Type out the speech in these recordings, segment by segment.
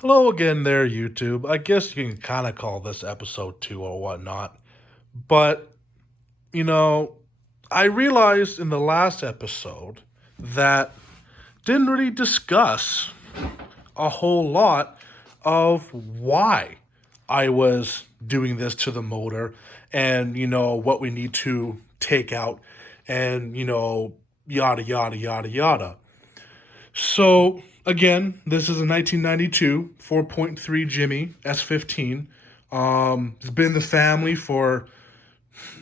Hello again there, YouTube. I guess you can kind of call this episode 2 or whatnot. But, you know, I realized in the last episode that didn't really discuss a whole lot of why I was doing this to the motor and, what we need to take out and, yada, yada, yada, yada. So again, this is a 1992 4.3 Jimmy S15. It's been in the family for,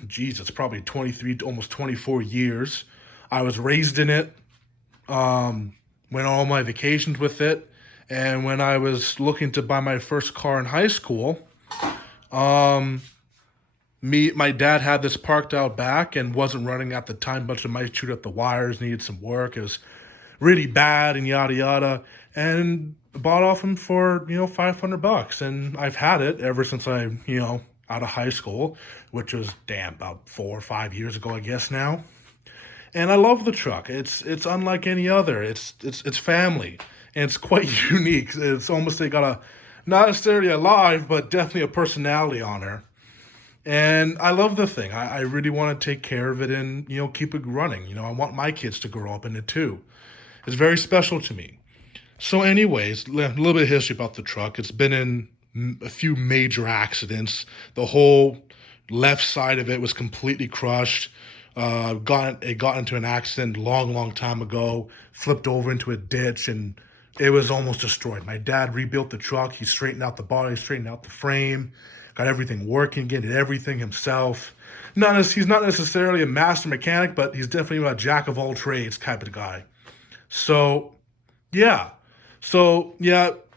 geez, it's probably 23, almost 24 years. I was raised in it. Went on all my vacations with it, and when I was looking to buy my first car in high school, um, my dad had this parked out back and wasn't running at the time. Bunch of might chewed up the wires, needed some work. It was really bad and yada yada, and bought off him for $500, and I've had it ever since I out of high school, which was about 4 or 5 years ago, I guess now. And I love the truck. It's unlike any other. It's family, and it's quite unique. It's almost they got a not necessarily alive, but definitely a personality on her. And I love the thing. I really want to take care of it and keep it running. I want my kids to grow up in it too. It's very special to me. So, anyways, a little bit of history about the truck. It's been in a few major accidents. The whole left side of it was completely crushed. It got into an accident long, long time ago. Flipped over into a ditch, and it was almost destroyed. My dad rebuilt the truck. He straightened out the body, straightened out the frame, got everything working again, did everything himself. He's not necessarily a master mechanic, but he's definitely a jack of all trades type of guy. So, yeah. So,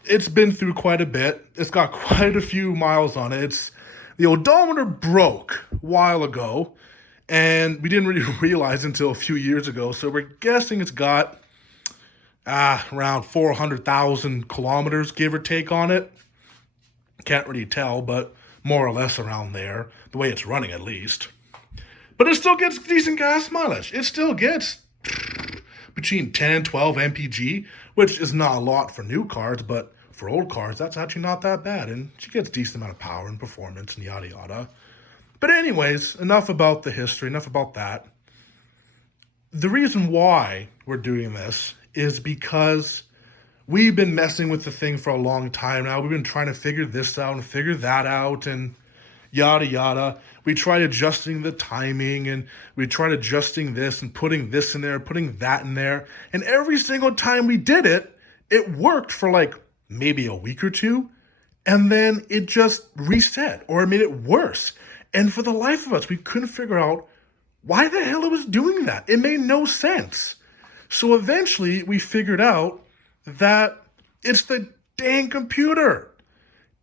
it's been through quite a bit. It's got quite a few miles on it. The odometer broke a while ago, and we didn't really realize until a few years ago. So we're guessing it's got around 400,000 kilometers, give or take, on it. Can't really tell, but more or less around there, the way it's running at least. But it still gets decent gas mileage. It still gets between 10 and 12 mpg, which is not a lot for new cars, but for old cars, that's actually not that bad. And she gets decent amount of power and performance and yada yada. But anyways, enough about the history, enough about that. The reason why we're doing this is because we've been messing with the thing for a long time now. We've been trying to figure this out and figure that out and yada yada. We tried adjusting the timing, and we tried adjusting this and putting this in there, putting that in there. And every single time we did it, it worked for like maybe a week or two. And then it just reset or it made it worse. And for the life of us, we couldn't figure out why the hell it was doing that. It made no sense. So eventually we figured out that it's the dang computer.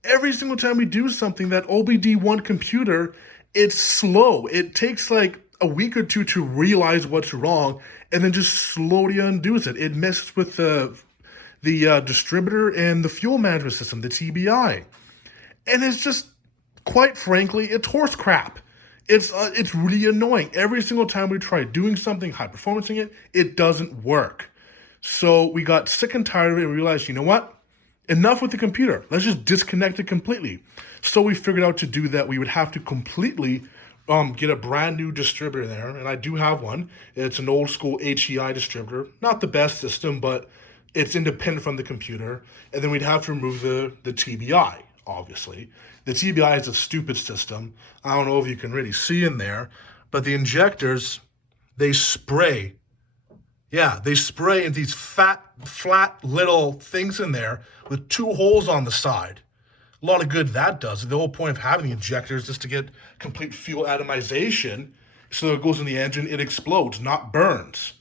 Every single time we do something, that OBD1 computer, it's slow. It takes like a week or two to realize what's wrong, and then just slowly undoes it. It messes with the distributor and the fuel management system, the TBI, and it's just, quite frankly, it's horse crap. It's really annoying. Every single time we try doing something, high performancing it, it doesn't work. So we got sick and tired of it and realized, you know what? Enough with the computer. Let's just disconnect it completely. So we figured out to do that, we would have to completely get a brand new distributor there. And I do have one. It's an old school HEI distributor. Not the best system, but it's independent from the computer. And then we'd have to remove the TBI, obviously. The TBI is a stupid system. I don't know if you can really see in there, but the injectors, they spray. Yeah, they spray in these fat, flat little things in there with two holes on the side. A lot of good that does. The whole point of having the injectors is to get complete fuel atomization. So it goes in the engine, it explodes, not burns.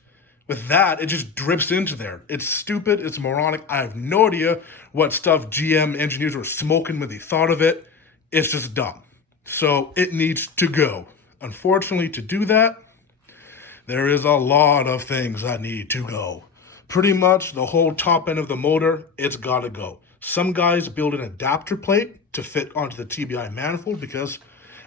With that, it just drips into there. It's stupid, it's moronic. I have no idea what stuff GM engineers were smoking when they thought of it. It's just dumb. So it needs to go. Unfortunately, to do that, there is a lot of things that need to go. Pretty much the whole top end of the motor, it's gotta go. Some guys build an adapter plate to fit onto the TBI manifold because,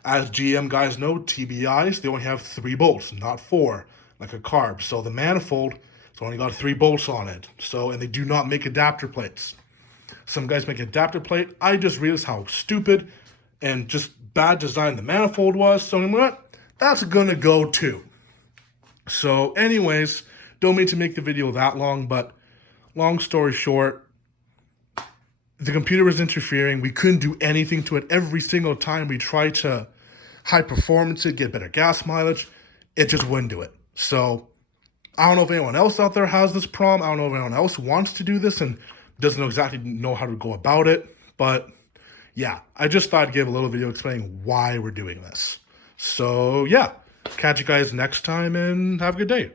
as GM guys know, TBIs, they only have 3 bolts, not 4, like a carb. So the manifold, it's only got 3 bolts on it. And they do not make adapter plates. Some guys make adapter plate. I just realized how stupid and just bad design the manifold was. So you know what? That's gonna go too. So anyways, don't mean to make the video that long, but long story short, the computer was interfering. We couldn't do anything to it. Every single time we tried to high performance it, get better gas mileage, it just wouldn't do it. So I don't know if anyone else out there has this problem. I don't know if anyone else wants to do this and doesn't exactly know how to go about it. But yeah, I just thought I'd give a little video explaining why we're doing this. So yeah, catch you guys next time and have a good day.